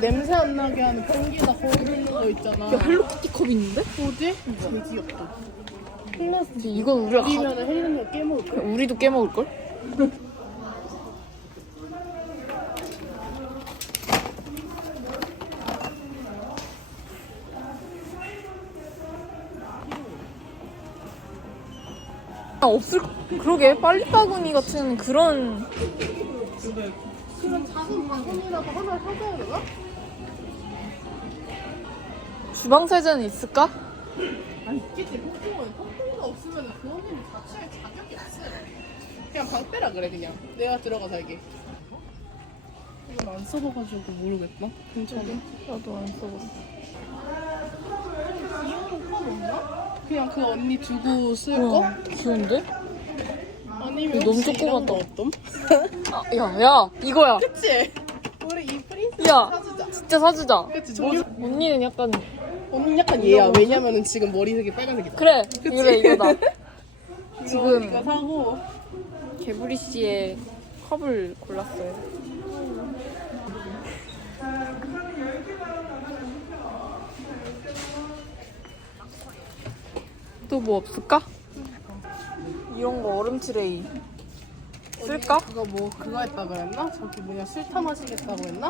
냄새 안 나게 하는 변기에다 거울는 거 있잖아. 야 헬로키티 컵 있는데? 어디? 개 귀엽다. 헬라스 이건 우리가 가... 우리면 헬라스 깨먹을 거야. 우리도 깨먹을 걸? 아, 없을 그러게 빨리 바구니 같은 그런 그런 작은 바구니라도 하나 사줘야 되나? 주방 세제는 있을까? 아 있겠지. 폭풍은 폭풍가 없으면 그 언니는 같이 할 자격이 없어. 그냥 방 빼라 그래 그냥. 내가 들어가 살게. 이건 안 써봐가지고 모르겠다. 괜찮아. 나도 안 써봤어 귀여운 건 없나? 그냥 그 언니 두고 쓸 거? 우와 귀여운데? 아니면 이거 너무 혹시 조그맣다. 거 어떤? 아, 야, 야, 이거야. 그치? 우리 이 프린세스 야. 사주자. 진짜 사주자. 그치? 종류 언니는 약간 언니 약간 얘야. 왜냐면은 지금 머리색이 빨간색이다. 그래, 그래 이거다. 이거 지금- 이거 사고 개구리 씨의 컵을 골랐어요. 또 뭐 없을까? 이런 거 얼음 트레이 쓸까? 언니 그거 뭐 그거 했다 그랬나? 저기 뭐냐 술타 마시겠다고 했나?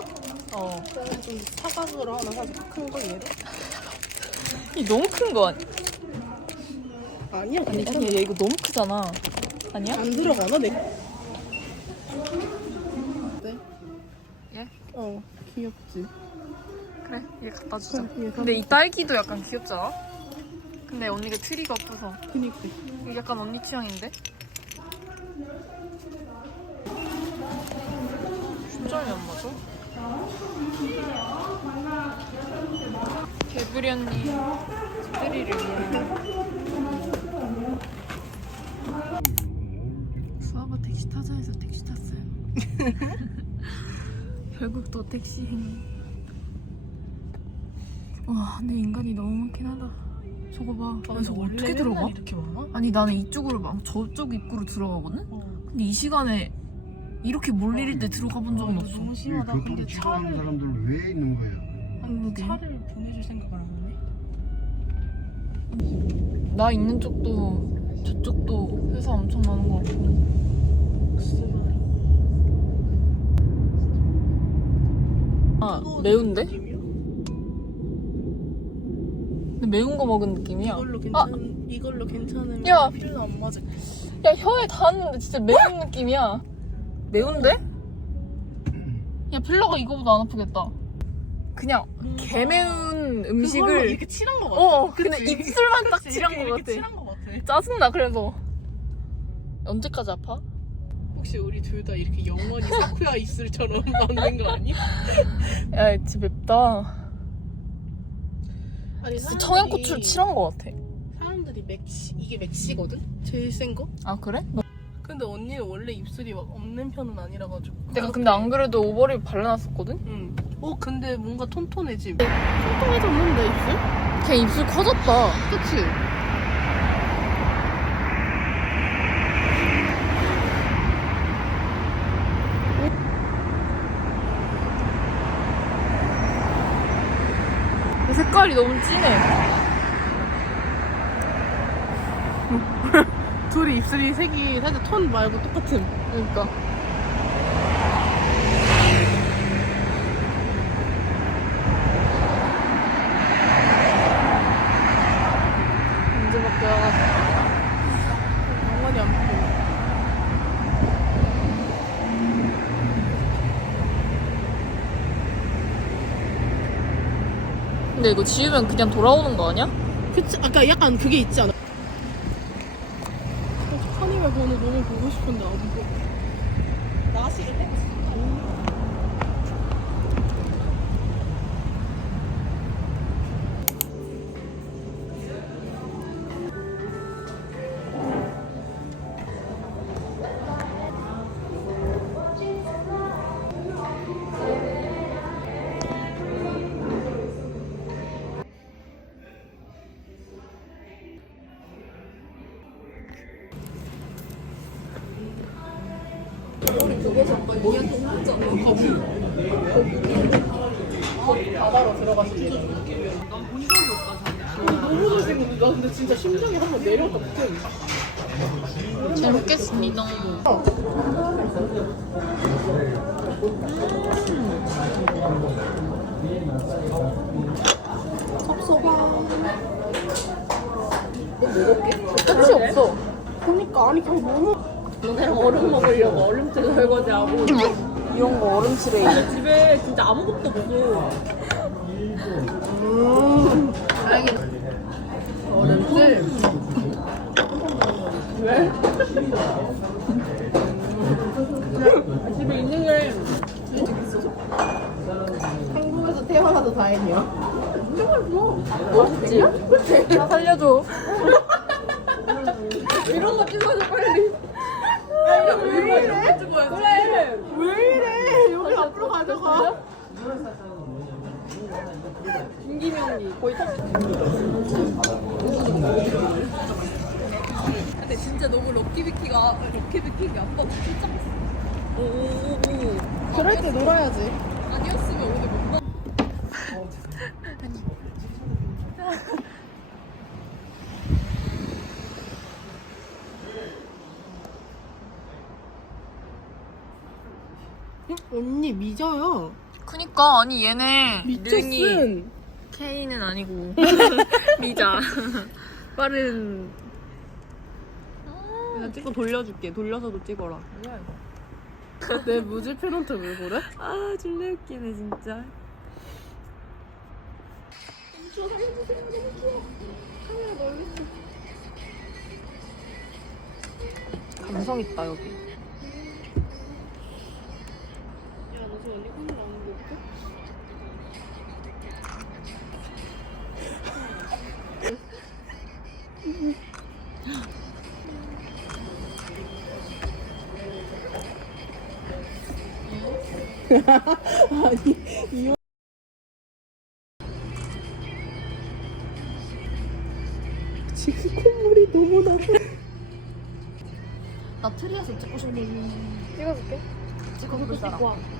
어. 그러면 좀 사각으로 하나 사서 큰거 얘를? 이 너무 큰 거 아니야? 아니야 아니, 괜찮아. 아니 얘 이거 너무 크잖아. 아니야? 안 들어가나 내? 네? 얘? 어 귀엽지. 그래, 얘 갖다 주자. 그래, 얘 근데 이 딸기도 약간 귀엽잖아? 근데 언니가 트리가 없어서 그니까. 이게 약간 언니 취향인데? 초점이 안 맞아? 개구리 언니 스테리를 위해 수아바 택시 타자에서 택시 탔어요 결국 또 택시 행위 와 근데 인간이 너무 많긴 하다 저거 봐 야, 저거 어떻게 들어가? 이렇게 많아? 아니 나는 이쪽으로 막 저쪽 입구로 들어가거든? 어. 근데 이 시간에 이렇게 몰릴 때 들어가 본 적은 없어 너무 이 심하다. 교통 근데 차를 사람들은 왜 있는 거예요? 아니. 차를 보내줄 생각을 안 하네. 나 있는 쪽도 저쪽도 회사 엄청 많은 것 같고 아 매운데? 근데 매운 거 먹은 느낌이야 이걸로 아! 괜찮 이걸로 괜찮으면 야! 필요 안 맞을. 야 혀에 닿았는데 진짜 매운 느낌이야 매운데? 야 필러가 이거보다 안 아프겠다 그냥 개매운 그걸로 음식을 이렇게 칠한 거 같아. 어 근데 그치? 입술만 딱 그치? 칠한 것 이렇게 같아 칠한 거 같아. 짜증나 그래서 언제까지 아파? 혹시 우리 둘 다 이렇게 영원히 사쿠야 입술처럼 만든 거 아니? 야 진짜 맵다 아니 진짜 사람들이- 청양고추를 칠한 것 같아 사람들이 맥시 이게 맥시거든? 제일 센 거? 아 그래? 근데 언니는 원래 입술이 막 없는 편은 아니라 가지고. 내가 근데 안 그래도 오버립 발라놨었거든? 응. 어 근데 뭔가 톤톤해지. 톤톤해졌는데 입술? 걔 입술 커졌다 그치? 색깔이 너무 진해 둘이 입술이 색이 살짝 톤 말고 똑같은. 그러니까. 근데 이거 지우면 그냥 돌아오는 거 아니야? 그치? 아까 약간 그게 있지 않아? 카니발 번호 너무 보고 그거 잠깐 이야기 했잖아. 거북이 바다로 들어가시게 난본 적이 없다, 자네. 너무 잘생겼는데 나 근데 진짜 심장이 한 번 내려갔다 붙어있네 잘 먹겠습니다. 끝이 없어 그니까 아니 그냥 너무 너네랑 얼음 먹으려고 얼음칠 설거지하고 이런 거 얼음칠에 근데 집에 진짜 아무것도 없어 음 얼음칠 왜? 집에 있는 게 한국에서 태어나도 다행이야 멋있지? 그치? 나 살려줘. 이런 거 찍어줘 빨리 왜 이래? 그래 왜 이래? 여기 앞으로 김기명이 거의 근데 진짜 너무 럭키비키가 럭키비키가 아빠 진짜 오오오 그럴 때 놀아야지. 아니었으면 오늘 못 미져요 그니까, 아니, 얘네. 능이 미쳤음 K는 아니고. 미자. 빠른. 내가 찍어 돌려줄게 돌려서도 찍어라 내 무지 페넌트 왜 그래? 아 졸라 웃기네 진짜 감성 있다, 여기. 아니 이 지금 콧물이 너무 나서 나 트리에서 찍고 싶은데. 찍어줄게 찍어볼 사람.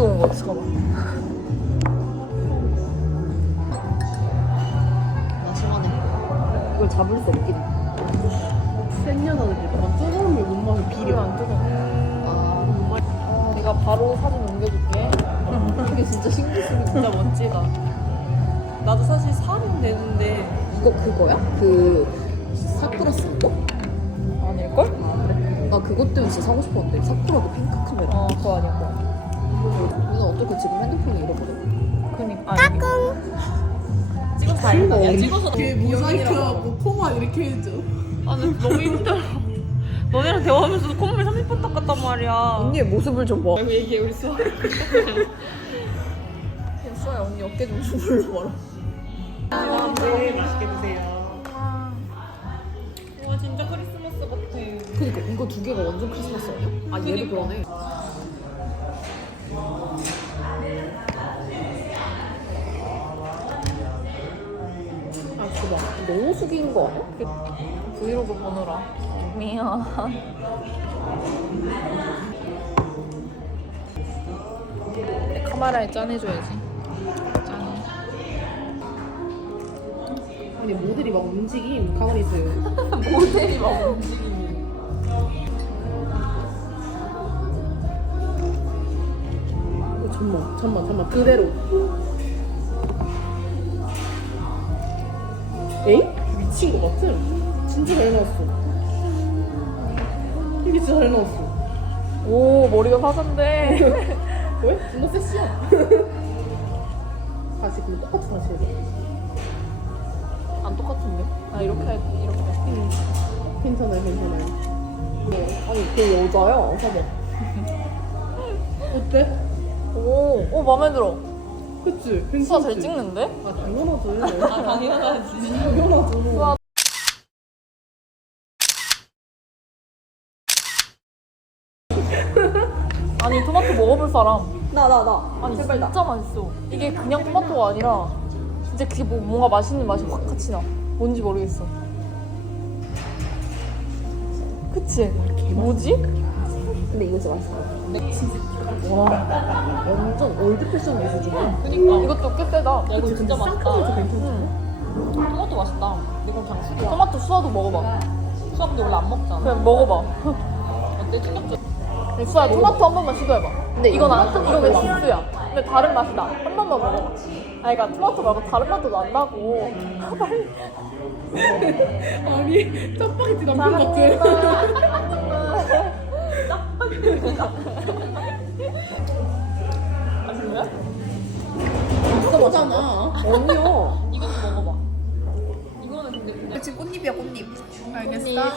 뜨거운 거 같아. 나 시원해. 이걸 잡을 수 없긴 해. 센 여자들이 막 뜨거운 물 못 마셔 비려 안 뜨거워 아, 내가 바로 사진 옮겨줄게. 이게 진짜 신기술이 진짜 멋지다 나도 사실 사면 되는데 이거 그거야? 그 사쿠라 쓴 거? 아닐걸? 아 그래? 나 그것 때문에 진짜 사고 싶었는데 사쿠라 그 핑크 카메라. 어 그거 아니야 그거 누나 어떻게 지금 핸드폰을 잃어버려? 그니까 아 여기 찍어서 다행이다 야 찍어서 걔 모자이크하고 코만 이렇게 해줘 아 근데 너무 힘들어 너네랑 대화하면서도 콧물 30분 닦았단 말이야 언니의 모습을 좀 봐. 알고 얘기해 우리 수아 수아야 언니 어깨 좀 주물러 봐라. 네 맛있게 드세요 와 진짜 크리스마스 같아 그니까 이거 두 개가 완전 크리스마스 아니야? 아 얘도. 그러네. 아 그거 너무 숙인 거 아니야? 브이로그 보느라. 미안 내 카메라에 짠해줘야지. 짠해. 아니 모델이 막 움직임. 가만히 있어요. 모델이 막 움직이니 잠만 잠만 잠만 그대로. 에잉? 미친 거 같아. 진짜 잘 나왔어. 이게 진짜 잘 나왔어. 오 머리가 화사인데. 왜? 존나 섹시야. 다시 그럼 똑같이 다시 해줘. 안 똑같은데? 아 이렇게 할 이렇게 할 괜찮아요 괜찮아요. 네. 아니 걔 여자야? 봐봐 어때? 오, 오 마음에 들어 그치? 수아? 잘 찍는데? 아 당연하지 아 당연하지. 수아 아니 토마토 먹어볼 사람 나, 나, 나. 아니 진짜 맛있어 이게 그냥 토마토가 아니라 진짜 그게 뭐 뭔가 맛있는 맛이 확 같이 나 뭔지 모르겠어 그치? 뭐지? 근데 이거 진짜 맛있어. 와, 완전 올드 패션 미술이야. 그니까. 이것도 끝대다. 야 이거 진짜 맛있다. 응. 토마토 맛있다. 그냥 술이야. 토마토 수아도 먹어봐. 수학도 원래 안 먹잖아. 그냥 먹어봐. 어때? 충격적? 수아 토마토 한 번만 시도해봐. 근데 이건 안, 이건 왜 지수야. 근데 다른 맛이 나한 번만 먹어봐. 아니 그니까 토마토 말고 다른 맛도 난다고. 빨리 아니 짜파게티 남편 같아 맛있는 거야? 진짜잖아 아니요. 이것도 먹어봐. 이거는 근데 그냥 지금 꽃잎이야 꽃잎 알겠어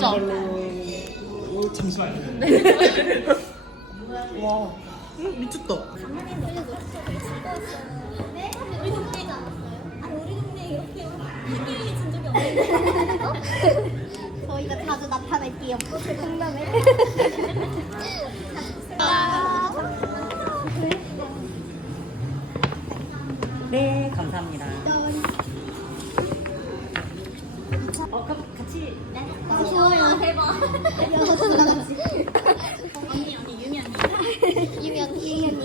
다른 걸로 잠시만요. 미쳤다 우리 동네가 아니 우리 동네 이렇게 희귀 진 적이 없는데 저희가 자주 나타날게요. 공감해 네, 감사합니다. 어, 그럼 같이 좋아요. 대박 여섯 시 나갔지 언니 언니 유미 언니. 유미 언니 유미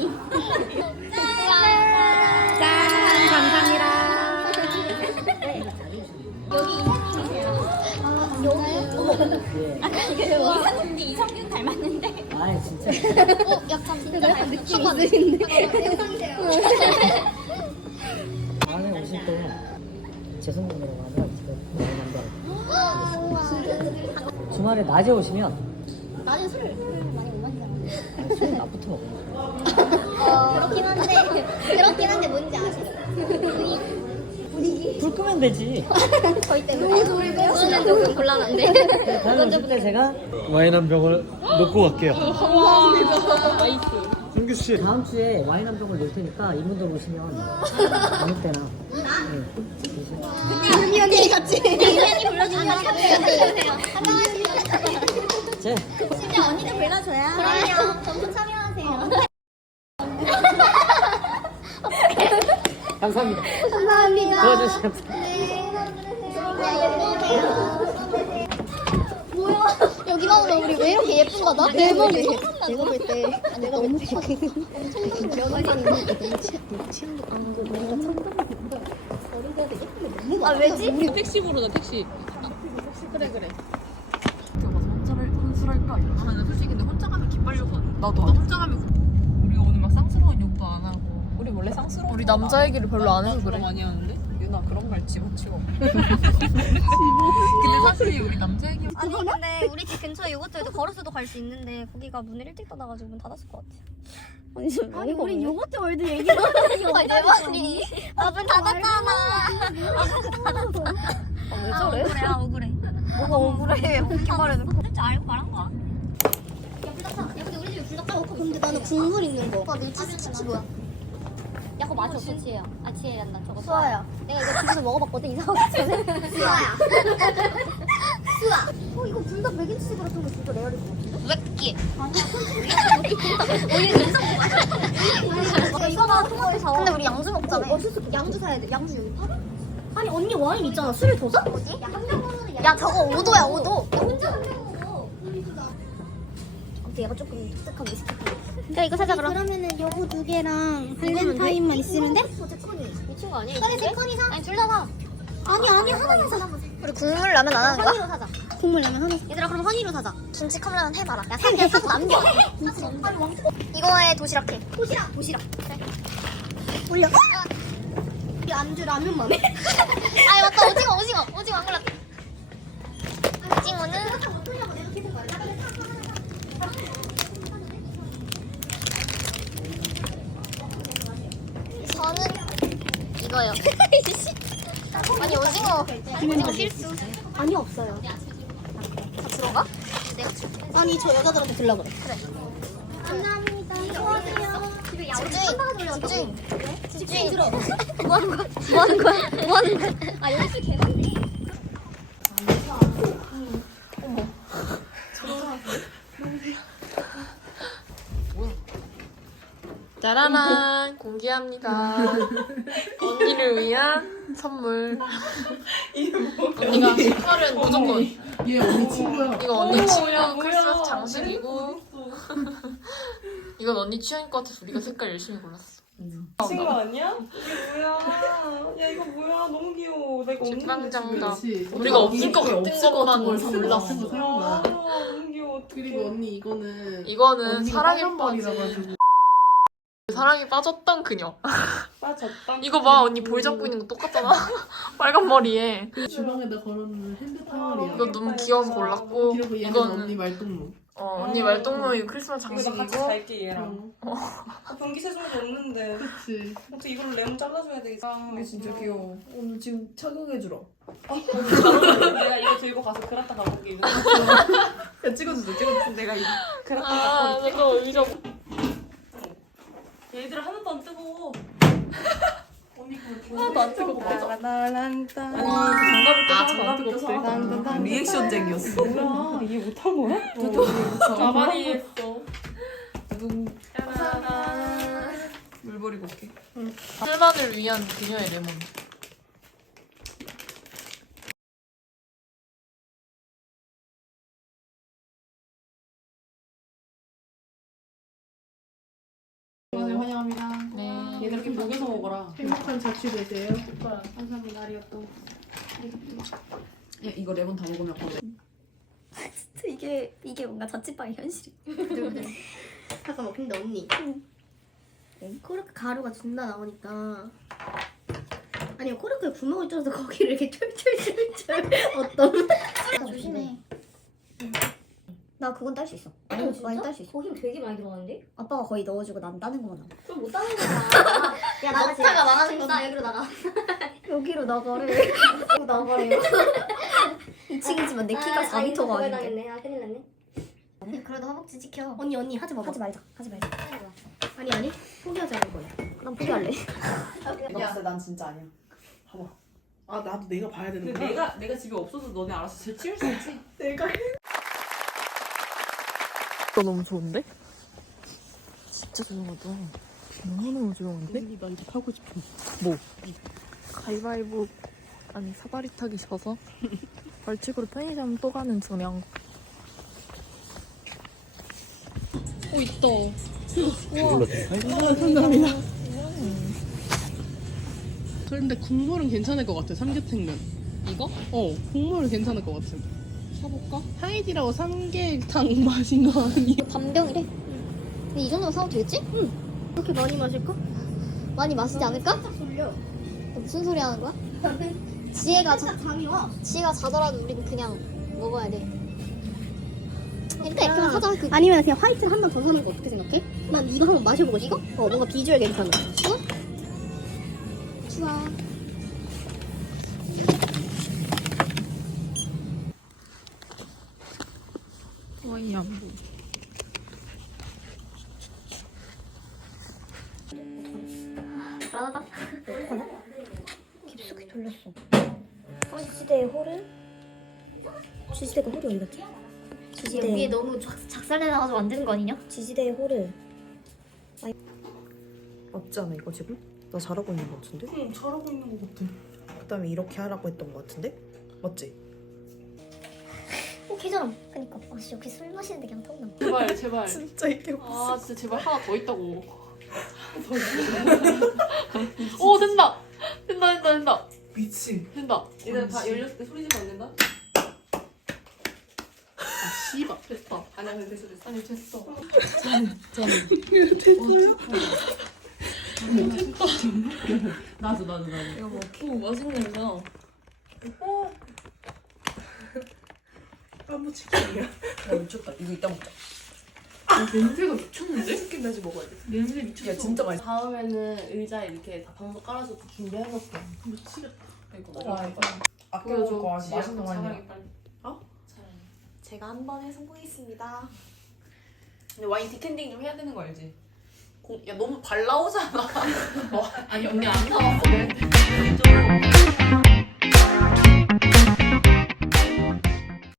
언니 어? 약간 진짜 약간 느낌 있으신데 영상이세요 다음에 오실 때 재성분이라고 하면 지금 나온다. 주말에 낮에 오시면 나는 술 많이 못 마시잖아 술 낮부터 먹어요. 어, 그렇긴 한데 그렇긴 한데 뭔지 아시죠? 불 끄면 되지. 저희 때문에. 우리 저는 조금 곤란한데? 다음에 오실 때 제가 와인 한 병을 놓고 갈게요. 성규 씨. 다음 주에 와인 한 병을 놓을 테니까 이분들 오시면 아무 때나. 네. 유미 언니 같이. 언니 불러주면 참여해주세요 제. 심지어 언니도 불러줘야 그럼요. 전부 참여하세요 감사합니다. 감사합니다 도와주셔서 감사합니다. 뭐야? 여기 나오면 우리 왜 이렇게 예쁜 거다? 내 머리 처음 만났다. 내가 볼때 내가 너무 착해. 아 왜지? 우리 택시 부르자 택시. 그래 그래 혼자를 혼술할까 이거 아, 나 솔직히 근데 혼자 가면 기빨려서. 나도 나 혼자 가면 우리 오늘 막 쌍스러운 욕도 안 하고. 우리 원래 쌍스러운. 우리 남자 얘기를 별로 안 해서 그래 많이 하는데? 유나 그런 말 집어치워. 근데 사실 우리 남자 얘기 아니 근데 우리 집 근처에 요거트에도 걸어서도 갈 수 있는데 거기가 문을 일찍 닫아가지고 문 닫았을 것 같아. 아니 지금 아니 우리 요거트 월드 얘기도 내 말이 아문 닫았잖아. 아, 왜아 저래? 억울해 아 억울해. 뭐가 억울해? 어떻게 말해놓고? 진짜 알고 말한 거야. 야 불닭사. 야 근데 우리 집에 불닭사 먹고 근데 나는 국물 있는 거. 오빠 밀치스 치치 뭐야? 야 맛이 없어 지혜야. 아 지혜란다 저거. 수아야. 내가 이거 집에서 먹어봤거든 전에. 수아야. 수아. 어 이거 불닭 맥인치즈 같은 거 진짜 레어릴 것 같은데? 왜 끼? 아니야. 우리 인성 이거만 통화를 사. 근데 우리 양주. 어쩔 수 없어. 양주 사야 돼. 양주 여기 팔아? 아니 언니 와인 있잖아. 술을 더 사? 뭐지? 야 저거 5도야 5도. 야 혼자 먹어. 아 무튼 얘가 조금 독특한 위스키. 야 이거 사자 그럼. 그러면은 요거 두 개랑 발렌타인만 있으면 돼? 미친 거 아니야? 그래 세 컨이 사. 아니 둘 다 사. 아니 아니 하나만 사. 우리 국물 라면 안 하는 거야? 허니로 사자. 국물 라면 하나. 얘들아 그럼 허니로 사자. 김치 컵라면 해봐라. 야 사게 사고 남겨. 이거에 도시락 해. 도시락. 도시락. 올려. 이 안주 라면만 해. 아 맞다 오징어 오징어 오징어 안 골랐다. 오징어는 이거요. 아니 오징어 오징어 필수. 아니 없어요. 다 들어가? 내가 줄게. 아니 저 여자들한테 들라 그래. 그래. 감사합니다. 안녕하세요. 집주인, 집주인, 집주인. 뭐 하는 거야? 뭐 하는 거야? 뭐 하는 거야? 아 여기 개만데. 짜라란 공개합니다. 언니를 위한 선물. 언니가 색깔은 무조건 얘 언니 친구야. 이거 언니 친구 크리스마스 장식이고 이건 언니 취향일 것 같아서 우리가 색깔 열심히 골랐어. 친구 아니야? 이게 뭐야? 야 이거 뭐야? 너무 귀여워. 나 이거 없는 거 직방장갑. 그렇지. 우리가 없을 것 같은 없을 것 것만 같은 걸 골랐어. 아 너무 귀여워. 어떡해. 그리고 언니 이거는 이거는 언니가 사랑에 빨간 머리라 가지고 사랑에 빠졌던 그녀. 빠졌다. 이거 봐 언니 볼 잡고 있는 거 똑같잖아. 빨간 머리에. 주방에다 걸어놓는 핸드 타월이야. 이거 너무 귀여워서 골랐고 그리고 얘는 이거는 언니 말동무. 어, 언니 말동무 이거 크리스마스 이거 나 같이 장식이고 갈게 얘랑. 아, 변기 세정기 없는데. 그치. 어떻게 이걸로 레몬 잘라줘야 되겠어. 이게 진짜 귀여워. 오늘 지금 착용해주라. 내가 이거 들고 가서 그라타 가볼게. 이거. 야 찍어주자 찍어주자. 내가 이거 그라타 아 갖고 내가 의자 얘들아 하나도 안 뜨거워. 하나도 안 뜨겁고 나란다. 아니 장갑을 껴서 하나도 안 뜨겁대. 리액션쟁이었어. 뭐야? 이해 못한 거야? 가만히 했어. 물 버리고 올게. 쓸만을 위한 그녀의 레몬. 먹어라. 행복한 자취 되세요. 감사합니다. 아리가또. 야 이거 레몬 다 먹으면 건데. 이게 이게 뭔가 자취방의 현실이. 잠깐 만 근데 언니. 코르크 가루가 존나 나오니까. 아니 코르크에 구멍을 뚫어서 거기를 이렇게 툴툴툴툴 어떤? 조심해. 나 그건 딸 수 있어. 많이 많이 딸 수 있어. 거긴 되게 많이 들어가는데? 아빠가 거의 넣어주고 난 따는 거만 나. 그럼 못 따는 거야. 야, 나가 지금. 먹다가 망하는 지금 거다. 나 여기로 나가. 여기로 나가래. 여기로 나가래요. 2층이지만 내 키가 4m가 그걸 아닌데. 당했네. 아, 큰일 났네. 그래도 허벅지 지켜. 언니 언니 하지 마. 하지 말자. 하지 말자. 아니 아니 포기하자는 거야. 난 포기할래. 너 봤을 난 진짜 아니야. 아 나도 내가 봐야 되는 근데 거야. 내가 내가 집에 없어도 너네 알아서 잘 치울 수 있지. 너 너무 좋은데? 진짜 조용하다. 너무너무 조용한데? 나 이거 하고 싶어. 가위바위보 아니 사다리 타기 셔서 벌칙으로 편의점 또 가는 두 명. 오 있다. 감사합니다. 그런데 국물은 괜찮을 것 같아. 삼계탕면. 이거? 어, 국물은 괜찮을 것 같아. 사볼까? 하이디라고 삼계탕 마신 거 아니야? 반병이래. 근데 이 정도면 사도 되겠지? 응. 그렇게 많이 마실까? 많이 마시지 않을까? 졸려. 무슨 소리 하는 거야? 지혜가 자, 잠이 와. 지혜가 자더라도 우리는 그냥 먹어야 돼. 일단 그럼 사자. 그... 아니면 그냥 화이트 한 번 더 사는 거 어떻게 생각해? 난 이거 한번 마셔보고 싶어. 이거? 어, 뭔가 비주얼 괜찮아. 어? 좋 아. 와이 안 보. 나나가. 깊숙이 돌렸어. 지지대의 홀은? 지지대가 홀이 어디 갔지? 지지대. 위에 너무 작, 작살내놔가지고 안 되는 거 아니냐? 지지대의 홀을. 맞지 않아 이거 지금? 나 잘하고 있는 거 같은데? 응, 잘하고 있는 것 같아. 그다음에 이렇게 하라고 했던 거 같은데? 맞지? 오, 개잘함. 그니까. 아, 씨, 역시 술 마시는데 그냥 턱 나. 제발 제발. 진짜 이게 아 진짜 제발 하나 더 있다고. 오 된다. 된다 된다 된다. 미친. 된다. 얘들 다 열렸을 때 소리 지면 안 된다. 아, 씨발. 됐다. 아니야 근데 됐어 됐어. 아니 됐어. 나도 나도 나도. 이거 뭐 오, 맛있는 냄새 깐부 치킨이야. 야 미쳤다. 이거 이따 먹자. 아, 냄새가 미쳤는데? 치킨 다시 먹어야 돼. 냄새 미쳤어. 야 진짜 맛있어. 다음에는 의자에 이렇게 다 방석 깔아서 준비해놓을게. 뭐 미치겠다. 아, 이거 와, 이거. 아껴줘. 거 아주 맛있는 거 아니야? 어? 사랑해. 제가 한 번에 성공했습니다. 근데 와인 디캔딩 좀 해야 되는 거 알지? 야 너무 발 나오잖아. 어, 아니 언니 안 나왔어.